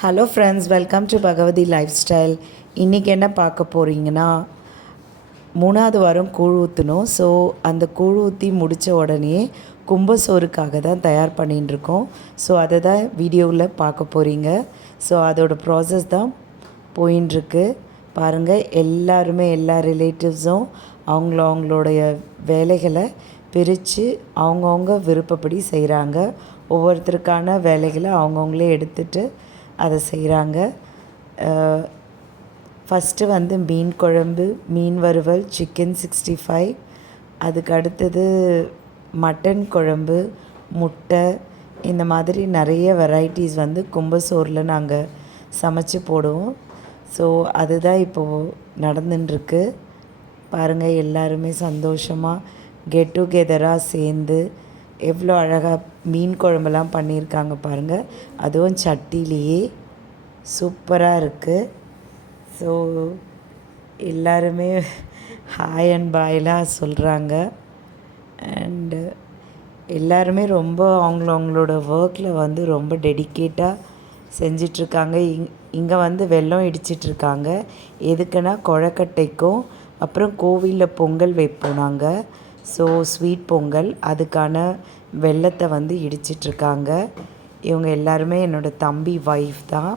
Hello friends, welcome to Bhagavathi life style. இன்றைக்கி என்ன பார்க்க போகிறீங்கன்னா, 3வது வாரம் கூழ் ஊற்றணும். ஸோ அந்த கூழ் ஊற்றி முடித்த உடனே கும்பசோறுக்காக தான் தயார் பண்ணிட்டுருக்கோம். ஸோ அதை தான் வீடியோவில் பார்க்க போகிறீங்க. ஸோ அதோடய ப்ராசஸ் தான் போயின்ட்டுருக்கு. பாருங்கள், எல்லாருமே எல்லா ரிலேட்டிவ்ஸும் அவங்களுடைய வேலைகளை பிரித்து அவங்கவுங்க விருப்பப்படி செய்கிறாங்க. ஒவ்வொருத்தருக்கான வேலைகளை அவங்கவுங்களே எடுத்துகிட்டு அதை செய்கிறாங்க. ஃபஸ்ட்டு வந்து மீன் குழம்பு, மீன் வறுவல், சிக்கன் 65, அதுக்கு அடுத்தது மட்டன் குழம்பு, முட்டை, இந்த மாதிரி நிறைய வெரைட்டிஸ் வந்து கும்பசோறில் நாங்கள் சமைச்சு போடுவோம். ஸோ அதுதான் இப்போது நடந்துட்டுருக்கு. பாருங்கள், எல்லாருமே சந்தோஷமாக கெட் டுகெதராக சேர்ந்து எவ்வளோ அழகாக மீன் குழம்பெல்லாம் பண்ணியிருக்காங்க பாருங்கள். அதுவும் சட்டிலேயே சூப்பராக இருக்குது. ஸோ எல்லாருமே ஹாய் அண்ட் பாய்லாம் சொல்கிறாங்க. அண்டு எல்லாருமே ரொம்ப அவங்களோட ஒர்க்கில் வந்து ரொம்ப டெடிக்கேட்டாக செஞ்சிட்ருக்காங்க. இங்கே வந்து வெல்லம் இடிச்சிட்ருக்காங்க. எதுக்குன்னா கொழக்கட்டைக்கும் அப்புறம் கோவிலில் பொங்கல் வைப்போம் நாங்கள். ஸோ ஸ்வீட் பொங்கல், அதுக்கான வெல்லத்தை வந்து இடிச்சிட்ருக்காங்க. இவங்க எல்லாருமே என்னோடய தம்பி ஒய்ஃப் தான்.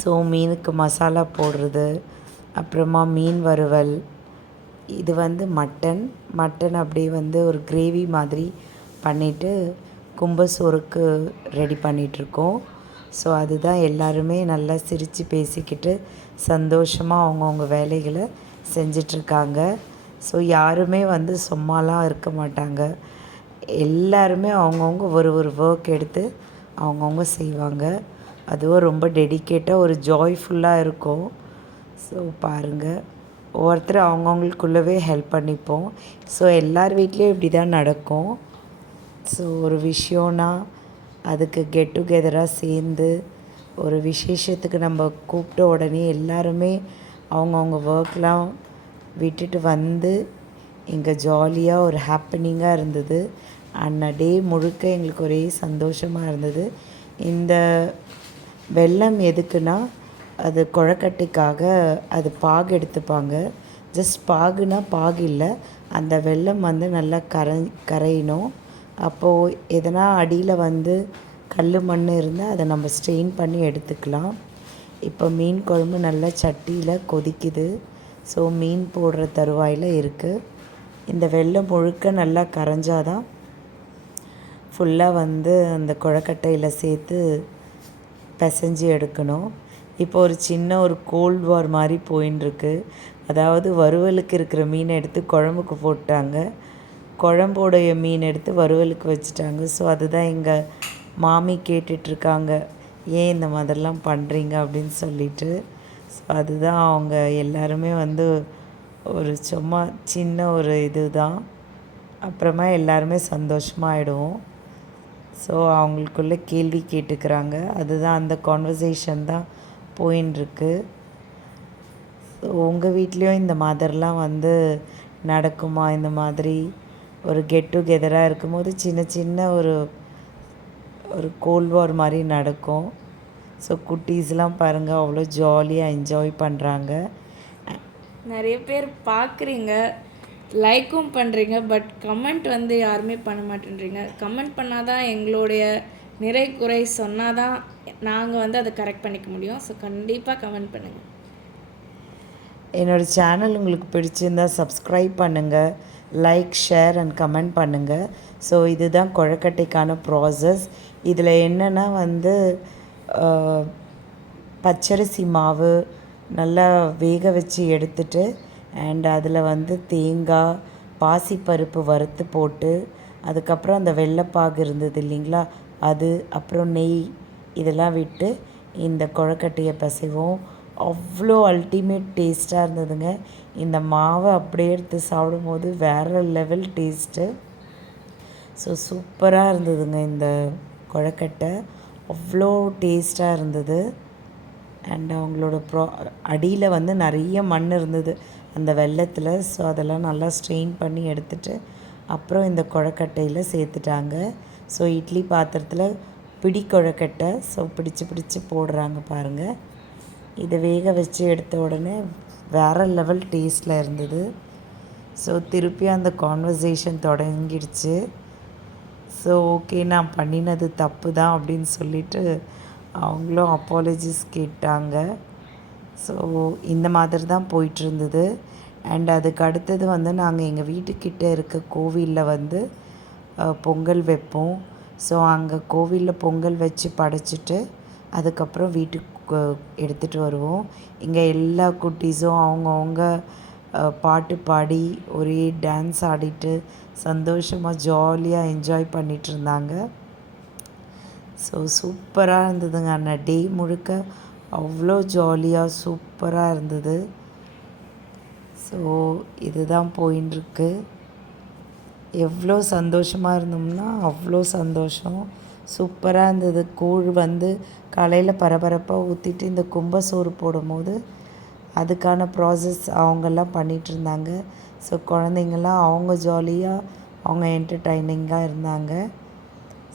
ஸோ மீனுக்கு மசாலா போடுறது, அப்புறமா மீன் வறுவல், இது வந்து மட்டன் அப்படியே வந்து ஒரு கிரேவி மாதிரி பண்ணிவிட்டு கும்பசோறுக்கு ரெடி பண்ணிகிட்ருக்கோம். ஸோ அதுதான் எல்லாருமே நல்லா சிரித்து பேசிக்கிட்டு சந்தோஷமாக அவங்கவுங்க வேலைகளை செஞ்சிட்ருக்காங்க. ஸோ யாருமே வந்து சும்மாலாம் இருக்க மாட்டாங்க. எல்லாருமே அவங்கவுங்க ஒரு ஒர்க் எடுத்து அவங்கவுங்க செய்வாங்க. அதுவும் ரொம்ப டெடிக்கேட்டாக ஒரு ஜாய்ஃபுல்லாக இருக்கும். ஸோ பாருங்கள், ஒவ்வொருத்தர் அவங்கவுங்களுக்குள்ளவே ஹெல்ப் பண்ணிப்போம். ஸோ எல்லார் வீட்லேயும் இப்படி தான் நடக்கும். ஸோ ஒரு விஷயம்னா அதுக்கு கெட் டுகெதராக சேர்ந்து ஒரு விசேஷத்துக்கு நம்ம கூப்பிட்ட உடனே எல்லாருமே அவங்கவுங்க ஒர்க்லாம் விட்டுட்டு வந்து இங்கே ஜாலியாக ஒரு ஹாப்பனிங்காக இருந்தது. அன்ன டே முழுக்க எங்களுக்கு ஒரே சந்தோஷமாக இருந்தது. இந்த வெல்லம் எதுக்குன்னா, அது கொழக்கட்டைக்காக அது பாகு எடுத்துப்பாங்க. ஜஸ்ட் பாகுனா பாகு இல்லை, அந்த வெல்லம் வந்து நல்லா கரையணும். அப்போது எதனா அடியில் வந்து கல் மண் இருந்தால் அதை நம்ம ஸ்ட்ரெயின் பண்ணி எடுத்துக்கலாம். இப்போ மீன் குழம்பு நல்லா சட்டியில் கொதிக்குது. ஸோ மீன் போடுற தருவாயில் இருக்குது. இந்த வெல்லம் முழுக்க நல்லா கரைஞ்சாதான் ஃபுல்லாக வந்து அந்த கொழக்கட்டையில் சேர்த்து பிசைஞ்சு எடுக்கணும். இப்போ ஒரு சின்ன ஒரு கோல்ட் வார் மாதிரி போயின்ட்டுருக்கு. அதாவது வறுவலுக்கு இருக்கிற மீனை எடுத்து குழம்புக்கு போட்டாங்க, குழம்போடைய மீன் எடுத்து வறுவலுக்கு வச்சுட்டாங்க. ஸோ அதுதான் எங்கள் மாமி கேட்டுட்ருக்காங்க, ஏன் இந்த மாதிரிலாம் பண்ணுறீங்க அப்படின்னு சொல்லிட்டு. ஸோ அதுதான் அவங்க எல்லாருமே வந்து ஒரு சும்மா சின்ன ஒரு இது தான். அப்புறமா எல்லாருமே சந்தோஷமாக ஆகிடுவோம். ஸோ அவங்களுக்குள்ளே கேள்வி கேட்டுக்கிறாங்க. அதுதான் அந்த கான்வர்சேஷன் தான் போயின்ட்டுருக்கு. ஸோ உங்கள் வீட்லேயும் இந்த மாதிரிலாம் வந்து நடக்குமா? இந்த மாதிரி ஒரு கெட் டுகெதராக இருக்கும்போது சின்ன சின்ன ஒரு கோல்ட் வார் மாதிரி நடக்கும். ஸோ குட்டீஸ்லாம் பாருங்கள், அவ்வளோ ஜாலியாக என்ஜாய் பண்ணுறாங்க. நிறைய பேர் பார்க்குறீங்க, லைக்கும் பண்ணுறீங்க, பட் கமெண்ட் வந்து யாருமே பண்ண மாட்டேன்றீங்க. கமெண்ட் பண்ணால் தான் எங்களுடைய நிறை குறை சொன்னால் தான் நாங்கள் வந்து அதை கரெக்ட் பண்ணிக்க முடியும். ஸோ கண்டிப்பாக கமெண்ட் பண்ணுங்கள். என்னோடய சேனல் உங்களுக்கு பிடிச்சிருந்தா சப்ஸ்கிரைப் பண்ணுங்கள், லைக், ஷேர் அண்ட் கமெண்ட் பண்ணுங்கள். ஸோ இதுதான் கொழக்கட்டைக்கான ப்ராசஸ். இதில் என்னென்னா வந்து பச்சரிசி மாவு நல்லா வேக வச்சு எடுத்துட்டு, அண்ட் அதில் வந்து தேங்காய், பாசிப்பருப்பு வறுத்து போட்டு, அதுக்கப்புறம் அந்த வெள்ளைப்பாகு இருந்தது இல்லைங்களா, அது, அப்புறம் நெய், இதெல்லாம் விட்டு இந்த கொழக்கட்டையை பிசைவோம். அவ்வளோ அல்டிமேட் டேஸ்ட்டாக இருந்ததுங்க. இந்த மாவை அப்படியே எடுத்து சாப்பிடும்போது வேறு லெவல் டேஸ்ட்டு. ஸோ சூப்பராக இருந்ததுங்க இந்த கொழக்கட்டை, அவ்வளோ டேஸ்ட்டாக இருந்தது. அண்ட் அவங்களோட அடியில் வந்து நிறைய மண் இருந்தது அந்த வெல்லத்தில். ஸோ அதெல்லாம் நல்லா ஸ்ட்ரெயின் பண்ணி எடுத்துகிட்டு அப்புறம் இந்த கொழக்கட்டையில் சேர்த்துட்டாங்க. ஸோ இட்லி பாத்திரத்தில் பிடி கொழுக்கட்டை. ஸோ பிடிச்சு பிடிச்சு போடுறாங்க பாருங்கள். இதை வேக வச்சு எடுத்த உடனே வேறு லெவல் டேஸ்ட்டில் இருந்தது. ஸோ திருப்பி அந்த கான்வர்சேஷன் தொடங்கிடுச்சு. ஸோ ஓகே, நான் பண்ணினது தப்பு தான் அப்படின்னு சொல்லிட்டு அவங்களும் அப்பாலஜிஸ் கேட்டாங்க. ஸோ இந்த மாதிரி தான் போயிட்டுருந்தது. அண்ட் அதுக்கு அடுத்தது வந்து நாங்கள் எங்கள் வீட்டுக்கிட்ட இருக்க கோவிலில் வந்து பொங்கல் வைப்போம். ஸோ அங்கே கோவிலில் பொங்கல் வச்சு படைச்சிட்டு அதுக்கப்புறம் வீட்டுக்கு எடுத்துகிட்டு வருவோம். இங்கே எல்லா குட்டீஸும் அவங்கவுங்க பாட்டு பாடி ஒரே டான்ஸ் ஆடிட்டு சந்தோஷமாக ஜாலியாக என்ஜாய் பண்ணிகிட்டு இருந்தாங்க. ஸோ சூப்பராக இருந்ததுங்க. அந்த டே முழுக்க அவ்வளோ ஜாலியாக சூப்பராக இருந்தது. ஸோ இதுதான் போயின்ட்டுருக்கு. எவ்வளோ சந்தோஷமாக இருந்தோம்னா அவ்வளோ சந்தோஷம். சூப்பராக இருந்தது. கூழ் வந்து காலையில் பரபரப்பாக ஊற்றிட்டு இந்த கும்பசோறு போடும்போது அதுக்கான ப்ராசஸ் அவங்கெல்லாம் பண்ணிகிட்ருந்தாங்க. ஸோ குழந்தைங்கள்லாம் அவங்க ஜாலியாக அவங்க என்டர்டைனிங்காக இருந்தாங்க.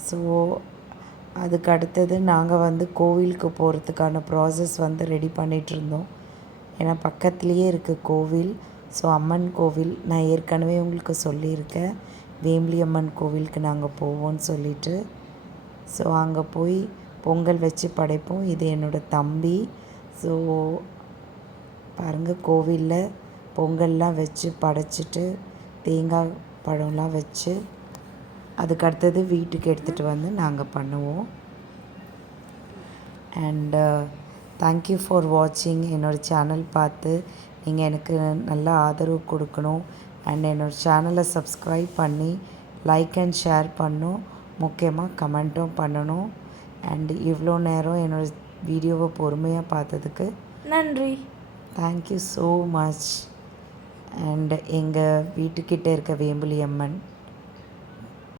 ஸோ அதுக்கு அடுத்தது நாங்கள் வந்து கோவிலுக்கு போகிறதுக்கான ப்ராசஸ் வந்து ரெடி பண்ணிகிட்ருந்தோம். ஏன்னா பக்கத்துலேயே இருக்குது கோவில். ஸோ அம்மன் கோவில் நான் ஏற்கனவே உங்களுக்கு சொல்லியிருக்கேன், வேம்பலி அம்மன் கோவிலுக்கு நாங்கள் போவோம்னு சொல்லிட்டு. ஸோ அங்கே போய் பொங்கல் வச்சு படைப்போம். இது என்னோடய தம்பி. ஸோ பாருங்கள், கோவிலில் பொங்கல்லாம் வச்சு படைச்சிட்டு தேங்காய் பழம்லாம் வச்சு அதுக்கு அடுத்தது வீட்டுக்கு எடுத்துகிட்டு வந்து நாங்கள் பண்ணுவோம். அண்டு தேங்க்யூ ஃபார் வாட்சிங். என்னோடய சேனல் பார்த்து நீங்கள் எனக்கு நல்ல ஆதரவு கொடுக்கணும். அண்ட் என்னோடய சேனலை சப்ஸ்கிரைப் பண்ணி லைக் அண்ட் ஷேர் பண்ணணும். முக்கியமாக கமெண்ட்டும் பண்ணணும். அண்ட் இவ்வளோ நேரம் என்னோடய வீடியோவை பொறுமையாக பார்த்ததுக்கு நன்றி. Thank you so much. அண்ட் எங்கள் வீட்டுக்கிட்ட இருக்க வேம்பலி அம்மன்